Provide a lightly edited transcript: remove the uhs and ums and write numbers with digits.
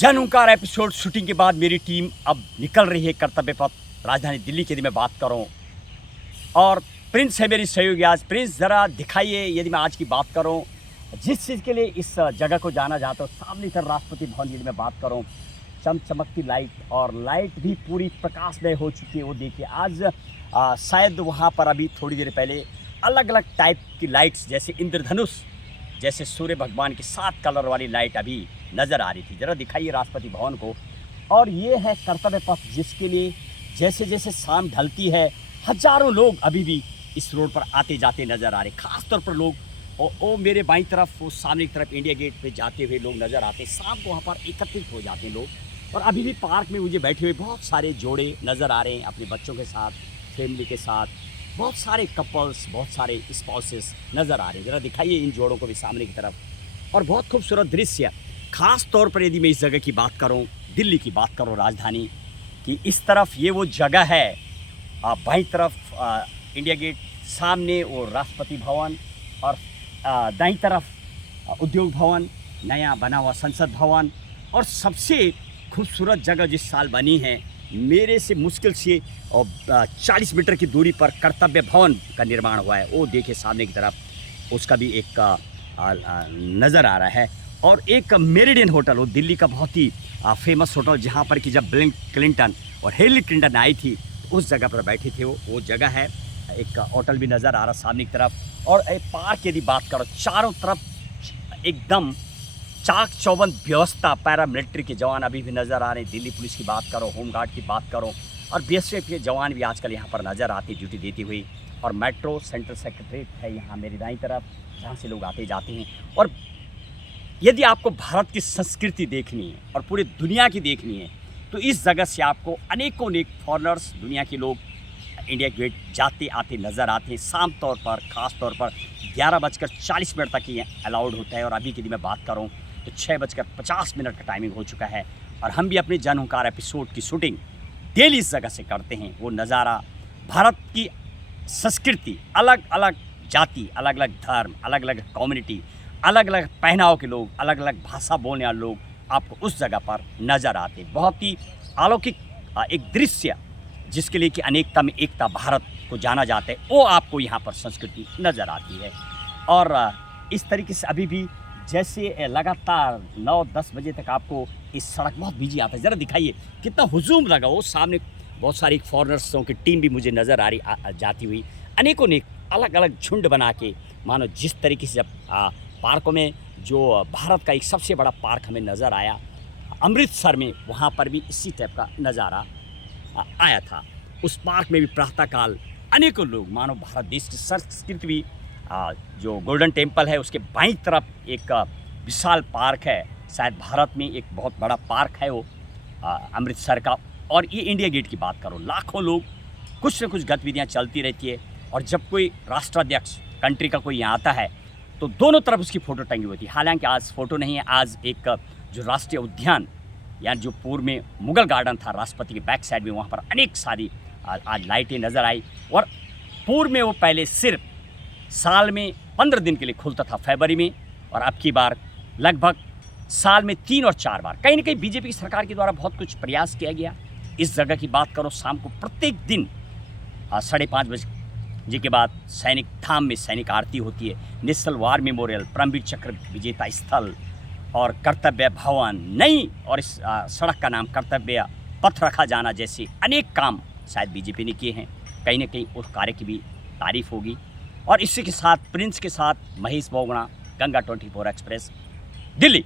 जन हुंकार episode shooting के बाद मेरी टीम अब निकल रही है कर्तव्य पथ राजधानी दिल्ली की। यदि मैं बात करूं और प्रिंस है मेरी सहयोगी आज। प्रिंस ज़रा दिखाइए, यदि मैं आज की बात करूं जिस चीज़ के लिए इस जगह को जाना जाता है, सामने तरफ राष्ट्रपति भवन। यदि मैं बात करूं चमचमकती लाइट, और लाइट भी पूरी प्रकाशमय हो चुकी है। वो देखिए आज शायद वहाँ पर अभी थोड़ी देर पहले अलग अलग टाइप की लाइट्स, जैसे इंद्रधनुष, जैसे सूर्य भगवान की 7 कलर वाली लाइट अभी नज़र आ रही थी। ज़रा दिखाइए राष्ट्रपति भवन को। और ये है कर्तव्य पथ, जिसके लिए जैसे जैसे शाम ढलती है हजारों लोग अभी भी इस रोड पर आते जाते नज़र आ रहे। ख़ास तौर पर लोग ओ मेरे बाईं तरफ, वो सामने की तरफ इंडिया गेट पे जाते हुए लोग नज़र आते हैं। शाम को वहाँ पर एकत्रित हो जाते हैं लोग। और अभी भी पार्क में मुझे बैठे हुए बहुत सारे जोड़े नज़र आ रहे हैं, अपने बच्चों के साथ, फैमिली के साथ। बहुत सारे कपल्स, बहुत सारे स्पाउसेस नज़र आ रहे हैं। ज़रा दिखाइए इन जोड़ों को भी सामने की तरफ। और बहुत खूबसूरत दृश्य। ख़ास तौर पर यदि मैं इस जगह की बात करूं, दिल्ली की बात करूं, राजधानी की, इस तरफ ये वो जगह है, बाईं तरफ इंडिया गेट, सामने वो राष्ट्रपति भवन, और दाईं तरफ उद्योग भवन, नया बना हुआ संसद भवन। और सबसे खूबसूरत जगह जिस साल बनी है, मेरे से मुश्किल से 40 मीटर की दूरी पर कर्तव्य भवन का निर्माण हुआ है। वो देखिए सामने की तरफ, उसका भी एक नज़र आ रहा है। और एक मेरिडियन होटल, वो दिल्ली का बहुत ही फेमस होटल, जहाँ पर कि जब बिल क्लिंटन और हिलरी क्लिंटन आई थी उस जगह पर बैठे थे, वो जगह है। एक होटल भी नज़र आ रहा सामने की तरफ। और एक पार्क यदि बात करो, चारों तरफ एकदम चाक चौबंद व्यवस्था, पैरामिलिट्री के जवान अभी भी नज़र आ रहे हैं। दिल्ली पुलिस की बात करो, होमगार्ड की बात करो, और बीएसएफ के जवान भी आजकल यहाँ पर नज़र आते ड्यूटी देती हुई। और मेट्रो सेंट्रल सेक्रेटरीट है यहाँ मेरी दाईं तरफ, जहाँ से लोग आते जाते हैं। और यदि आपको भारत की संस्कृति देखनी है और पूरी दुनिया की देखनी है, तो इस जगह से आपको अनेक फॉरेनर्स, दुनिया के लोग इंडिया गेट जाते आते नज़र आते हैं। शाम तौर पर, ख़ास तौर पर 11:40 तक ये अलाउड होता है। और अभी की यदि मैं बात करूँ तो 6:50 का टाइमिंग हो चुका है। और हम भी अपने जन हुंकार एपिसोड की शूटिंग डेली इस जगह से करते हैं। वो नज़ारा, भारत की संस्कृति, अलग अलग जाति, अलग अलग धर्म, अलग अलग कम्युनिटी, अलग अलग पहनाव के लोग, अलग अलग भाषा बोलने वाले लोग आपको उस जगह पर नज़र आते। बहुत ही अलौकिक एक दृश्य, जिसके लिए कि अनेकता में एकता भारत को जाना जाता है, वो आपको यहाँ पर संस्कृति नज़र आती है। और इस तरीके से अभी भी जैसे लगातार 9-10 बजे तक आपको इस सड़क बहुत बिजी आता है। ज़रा दिखाइए कितना हुजूम लगा। वो सामने बहुत सारी फॉरेनर्सों की टीम भी मुझे नज़र आ रही जाती हुई, अनेकों ने अलग अलग झुंड बना के, मानो जिस तरीके से जब पार्कों में, जो भारत का एक सबसे बड़ा पार्क हमें नज़र आया अमृतसर में, वहाँ पर भी इसी टाइप का नज़ारा आया था। उस पार्क में भी प्रातःकाल अनेकों लोग, मानो भारत देश की संस्कृति भी, जो गोल्डन टेम्पल है उसके बाईं तरफ एक विशाल पार्क है, शायद भारत में एक बहुत बड़ा पार्क है वो अमृतसर का। और ये इंडिया गेट की बात करो, लाखों लोग, कुछ न कुछ गतिविधियाँ चलती रहती है। और जब कोई राष्ट्राध्यक्ष कंट्री का कोई यहाँ आता है तो दोनों तरफ उसकी फ़ोटो टंगी हुई थी। हालांकि आज फ़ोटो नहीं है, आज एक जो राष्ट्रीय उद्यान, यानी जो पूर्व में मुगल गार्डन था राष्ट्रपति के बैक साइड में, वहाँ पर अनेक सारी आज लाइटें नज़र आई। और पूर्व में वो पहले सिर्फ साल में 15 दिन के लिए खुलता था, फरवरी में, और अब की बार लगभग साल में 3 और 4 बार। कहीं ना कहीं बीजेपी की सरकार के द्वारा बहुत कुछ प्रयास किया गया। इस जगह की बात करो, शाम को प्रत्येक दिन 5:30 बजे के बाद सैनिक धाम में सैनिक आरती होती है। नेशनल वार मेमोरियल, परमवीर चक्र विजेता स्थल, और कर्तव्य भवन, नई, और इस सड़क का नाम कर्तव्य पथ रखा जाना, जैसे अनेक काम शायद बीजेपी ने किए हैं। कहीं ना कहीं उस कार्य की भी तारीफ होगी। और इसी के साथ प्रिंस के साथ महेश बोगड़ा, गंगा 24 एक्सप्रेस, दिल्ली।